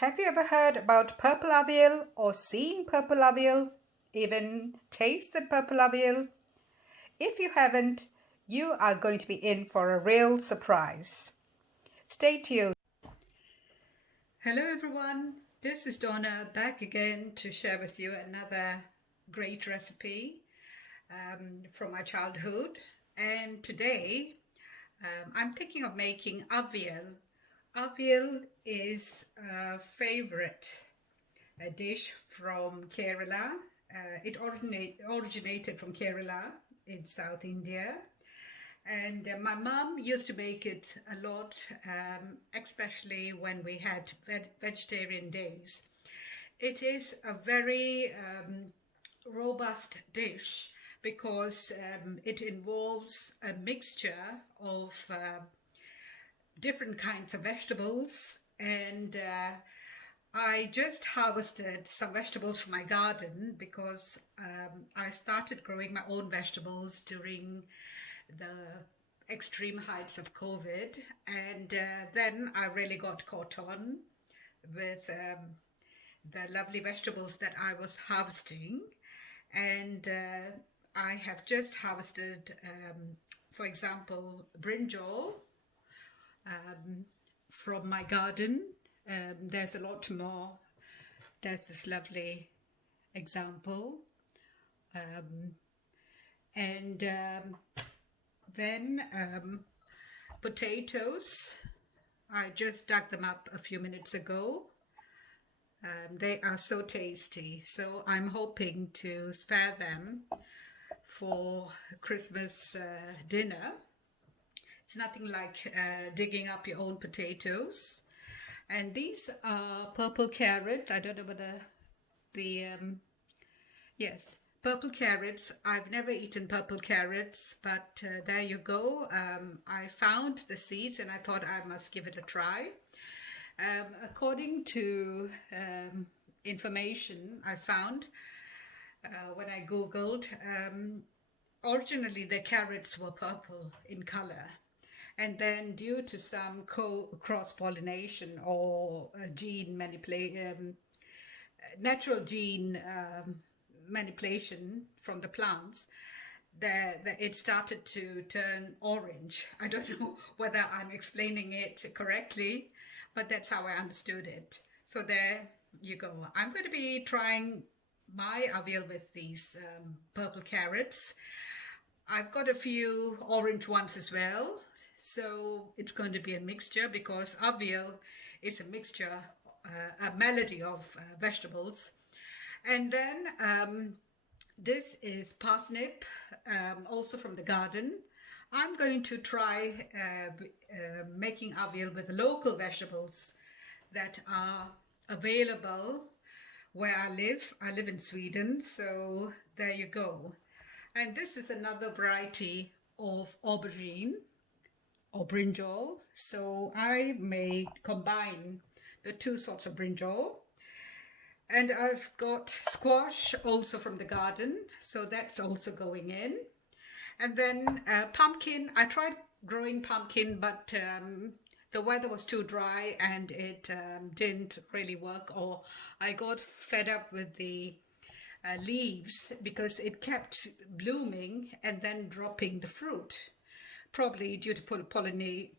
Have you ever heard about purple avial or seen purple avial? Even tasted purple avial? If you haven't, you are going to be in for a real surprise. Stay tuned. Hello everyone, this is Donna back again to share with you another great recipe from my childhood. And today I'm thinking of making avial. Avial is a favorite dish from Kerala. It originated from Kerala in South India. And my mum used to make it a lot, especially when we had vegetarian days. It is a very robust dish because it involves a mixture of different kinds of vegetables, and I just harvested some vegetables from my garden because I started growing my own vegetables during the extreme heights of COVID, and then I really got caught on with the lovely vegetables that I was harvesting. And I have just harvested, for example, brinjal from my garden. There's a lot more. There's this lovely example. And then potatoes. I just dug them up a few minutes ago. They are so tasty, so I'm hoping to spare them for Christmas dinner. It's nothing like digging up your own potatoes. And these are purple carrot. I don't know whether yes, purple carrots. I've never eaten purple carrots, but there you go. I found the seeds and I thought I must give it a try. According to information I found when I googled, originally the carrots were purple in color, and then due to some cross-pollination or gene manipulation, natural gene manipulation from the plants, it started to turn orange. I don't know whether I'm explaining it correctly, but that's how I understood it. So there you go. I'm going to be trying my avial with these purple carrots. I've got a few orange ones as well. So it's going to be a mixture because avial is a mixture, a melody of vegetables. And then this is parsnip, also from the garden. I'm going to try making avial with local vegetables that are available where I live. I live in Sweden, so there you go. And this is another variety of aubergine or brinjal. So I may combine the two sorts of brinjal. And I've got squash also from the garden, so that's also going in. And then pumpkin. I tried growing pumpkin, but the weather was too dry and it didn't really work, or I got fed up with the leaves because it kept blooming and then dropping the fruit, probably due to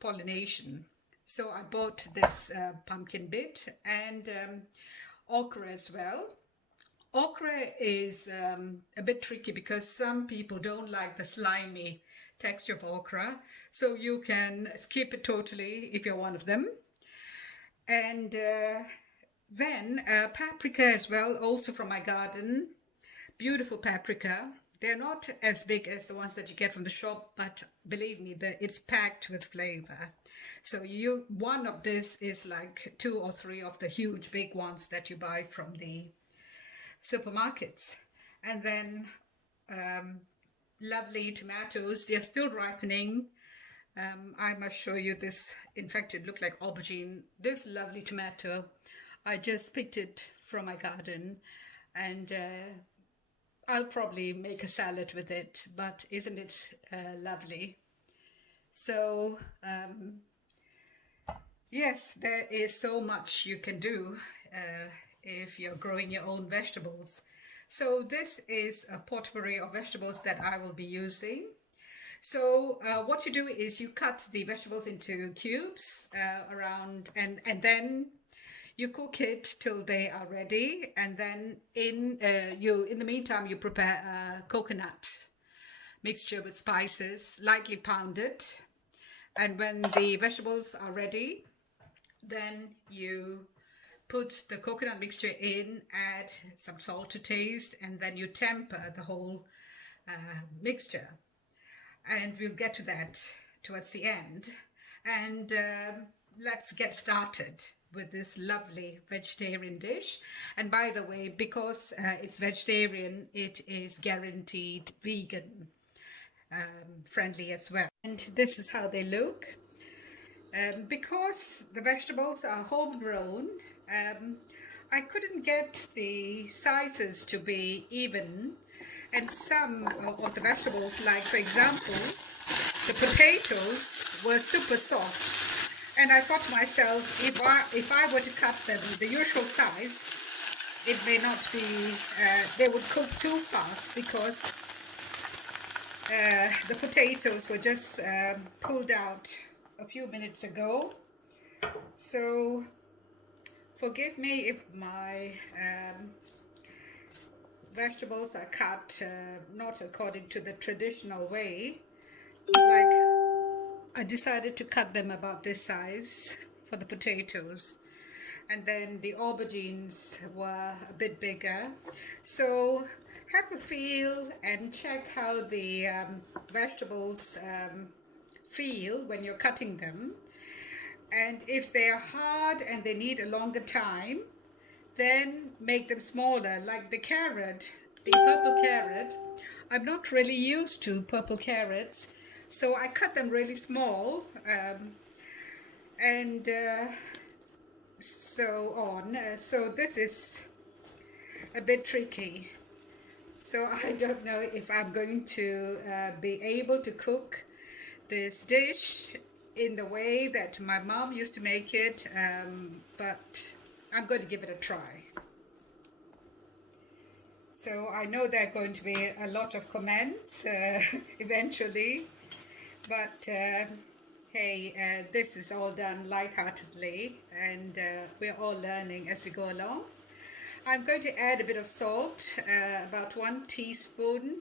pollination. So I bought this pumpkin bit and okra as well. Okra is a bit tricky because some people don't like the slimy texture of okra, so you can skip it totally if you're one of them. And then paprika as well, also from my garden. Beautiful paprika. They're not as big as the ones that you get from the shop, but believe me, it's packed with flavor. So one of this is like 2 or 3 of the huge big ones that you buy from the supermarkets. And then lovely tomatoes. They're still ripening. I must show you this. In fact, it looked like aubergine. This lovely tomato, I just picked it from my garden, and I'll probably make a salad with it, but isn't it lovely? So Yes, there is so much you can do if you're growing your own vegetables. So this is a potpourri of vegetables that I will be using. So what you do is you cut the vegetables into cubes around, and then you cook it till they are ready, and then in the meantime you prepare a coconut mixture with spices, lightly pounded, and when the vegetables are ready, then you put the coconut mixture in, add some salt to taste, and then you temper the whole mixture. And we'll get to that towards the end. And let's get started with this lovely vegetarian dish. And by the way, because it's vegetarian, it is guaranteed vegan friendly as well. And this is how they look. Because the vegetables are homegrown, I couldn't get the sizes to be even, and some of the vegetables, like for example the potatoes, were super soft, and I thought to myself, if I were to cut them the usual size, it may not be, they would cook too fast, because the potatoes were just pulled out a few minutes ago. So forgive me if my vegetables are cut not according to the traditional way. Like, I decided to cut them about this size for the potatoes, and then the aubergines were a bit bigger. So have a feel and check how the vegetables feel when you're cutting them, and if they are hard and they need a longer time, then make them smaller. Like the carrot, the purple carrot, I'm not really used to purple carrots, so I cut them really small, and so on. So this is a bit tricky. So I don't know if I'm going to be able to cook this dish in the way that my mom used to make it, but I'm going to give it a try. So I know there are going to be a lot of comments eventually, but hey, this is all done lightheartedly, and we're all learning as we go along. I'm going to add a bit of salt, about 1 teaspoon,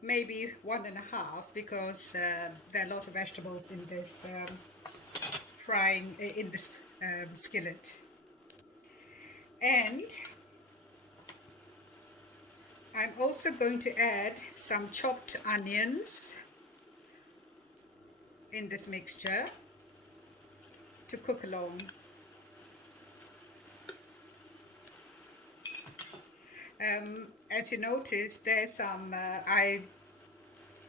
maybe 1.5, because there are a lot of vegetables in this skillet. And I'm also going to add some chopped onions in this mixture to cook along. As you notice, there's some, I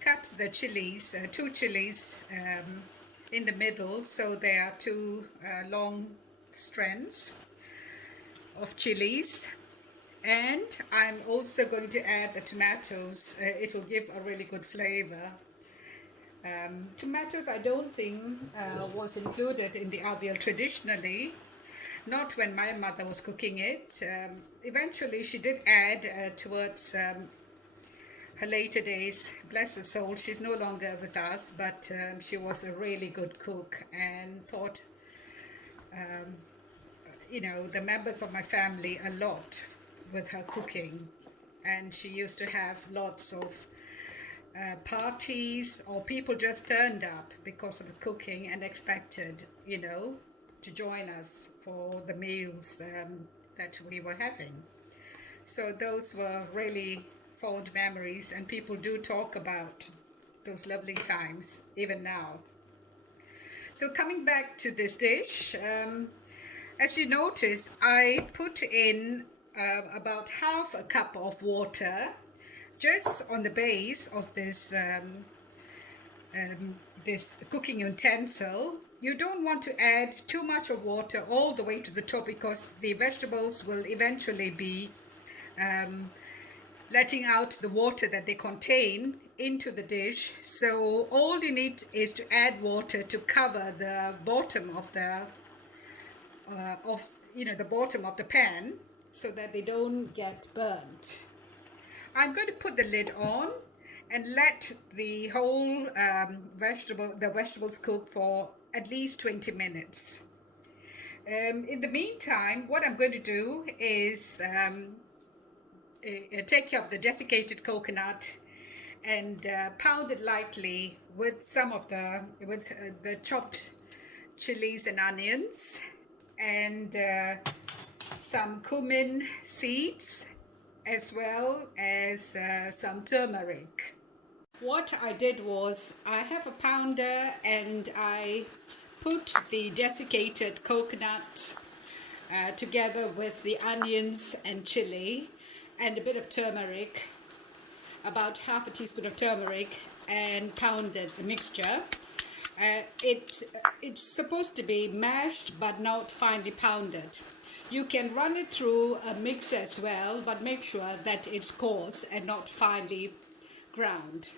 cut the chilies, 2 chilies in the middle, so there are 2 long strands of chilies. And I'm also going to add the tomatoes. It will give a really good flavor. Tomatoes, I don't think was included in the avial traditionally, not when my mother was cooking it. Eventually she did add towards her later days. Bless her soul, she's no longer with us, but she was a really good cook and taught you know, the members of my family a lot with her cooking. And she used to have lots of parties, or people just turned up because of the cooking and expected, you know, to join us for the meals that we were having. So those were really fond memories, and people do talk about those lovely times even now. So coming back to this dish, as you notice, I put in about half a cup of water just on the base of this this cooking utensil. You don't want to add too much of water all the way to the top, because the vegetables will eventually be letting out the water that they contain into the dish. So all you need is to add water to cover the bottom of the of the bottom of the pan so that they don't get burnt. I'm going to put the lid on and let the whole vegetables cook for at least 20 minutes. In the meantime, what I'm going to do is take care of the desiccated coconut and pound it lightly with some of the chopped chilies and onions and some cumin seeds, as well as some turmeric. What I did was, I have a pounder and I put the desiccated coconut together with the onions and chili and a bit of turmeric, about half a teaspoon of turmeric, and pounded the mixture. It's supposed to be mashed but not finely pounded. You can run it through a mixer as well, but make sure that it's coarse and not finely ground.